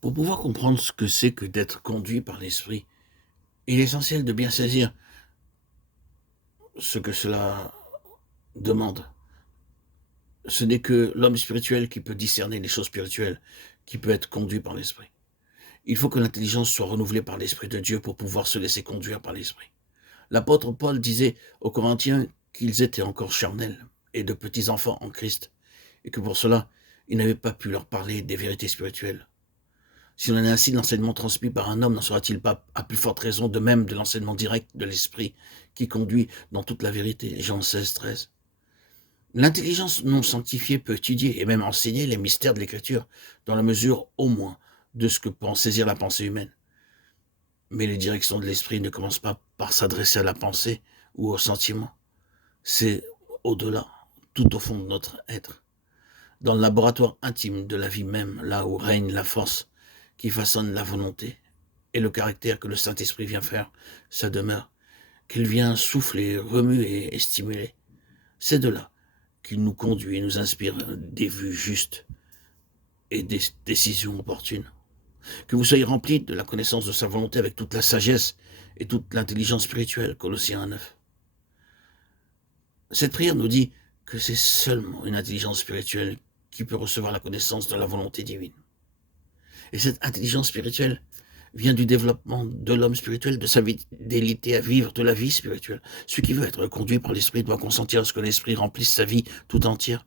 Pour pouvoir comprendre ce que c'est que d'être conduit par l'esprit, il est essentiel de bien saisir ce que cela demande. Ce n'est que l'homme spirituel qui peut discerner les choses spirituelles, qui peut être conduit par l'esprit. Il faut que l'intelligence soit renouvelée par l'Esprit de Dieu pour pouvoir se laisser conduire par l'Esprit. L'apôtre Paul disait aux Corinthiens qu'ils étaient encore charnels et de petits enfants en Christ, et que pour cela, il n'avait pas pu leur parler des vérités spirituelles. Si l'on est ainsi de l'enseignement transmis par un homme, n'en sera-t-il pas à plus forte raison de même de l'enseignement direct de l'Esprit qui conduit dans toute la vérité? Jean 16, 13. L'intelligence non sanctifiée peut étudier et même enseigner les mystères de l'Écriture, dans la mesure au moins de ce que peut en saisir la pensée humaine. Mais les directions de l'esprit ne commencent pas par s'adresser à la pensée ou au sentiment. C'est au-delà, tout au fond de notre être, dans le laboratoire intime de la vie même, là où règne la force qui façonne la volonté et le caractère que le Saint-Esprit vient faire sa demeure, qu'il vient souffler, remuer et stimuler. C'est de là qu'il nous conduit et nous inspire des vues justes et des décisions opportunes. Que vous soyez remplis de la connaissance de sa volonté avec toute la sagesse et toute l'intelligence spirituelle, Colossiens 9. Cette prière nous dit que c'est seulement une intelligence spirituelle qui peut recevoir la connaissance de la volonté divine. Et cette intelligence spirituelle vient du développement de l'homme spirituel, de sa fidélité à vivre de la vie spirituelle. Celui qui veut être conduit par l'Esprit doit consentir à ce que l'Esprit remplisse sa vie tout entière.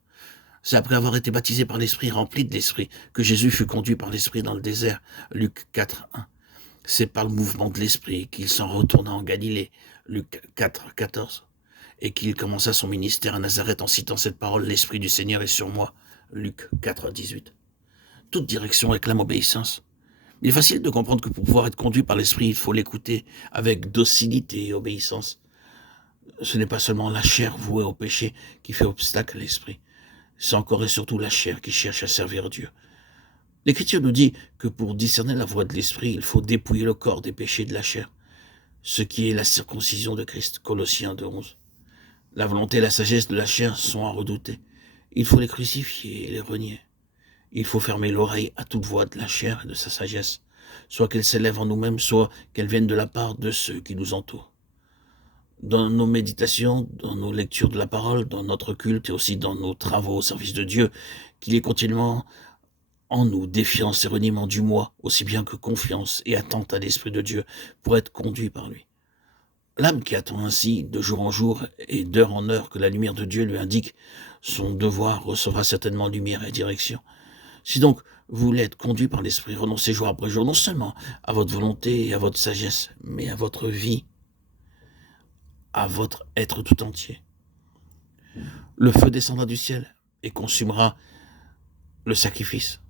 C'est après avoir été baptisé par l'Esprit, rempli de l'Esprit, que Jésus fut conduit par l'Esprit dans le désert. Luc 4, 1. C'est par le mouvement de l'Esprit qu'il s'en retourna en Galilée. Luc 4, 14. Et qu'il commença son ministère à Nazareth en citant cette parole, l'Esprit du Seigneur est sur moi. Luc 4, 18. Toute direction réclame obéissance. Il est facile de comprendre que pour pouvoir être conduit par l'Esprit, il faut l'écouter avec docilité et obéissance. Ce n'est pas seulement la chair vouée au péché qui fait obstacle à l'Esprit. C'est encore et surtout la chair qui cherche à servir Dieu. L'Écriture nous dit que pour discerner la voie de l'Esprit, il faut dépouiller le corps des péchés de la chair, ce qui est la circoncision de Christ, Colossiens 2:11. La volonté et la sagesse de la chair sont à redouter. Il faut les crucifier et les renier. Il faut fermer l'oreille à toute voix de la chair et de sa sagesse, soit qu'elle s'élève en nous-mêmes, soit qu'elle vienne de la part de ceux qui nous entourent. Dans nos méditations, dans nos lectures de la parole, dans notre culte et aussi dans nos travaux au service de Dieu, qu'il est continuellement en nous défiance et reniement du moi, aussi bien que confiance et attente à l'Esprit de Dieu pour être conduit par lui. L'âme qui attend ainsi, de jour en jour et d'heure en heure, que la lumière de Dieu lui indique son devoir, recevra certainement lumière et direction. Si donc vous voulez être conduit par l'Esprit, renoncez jour après jour, non seulement à votre volonté et à votre sagesse, mais à votre vie, à votre être tout entier. Le feu descendra du ciel et consumera le sacrifice.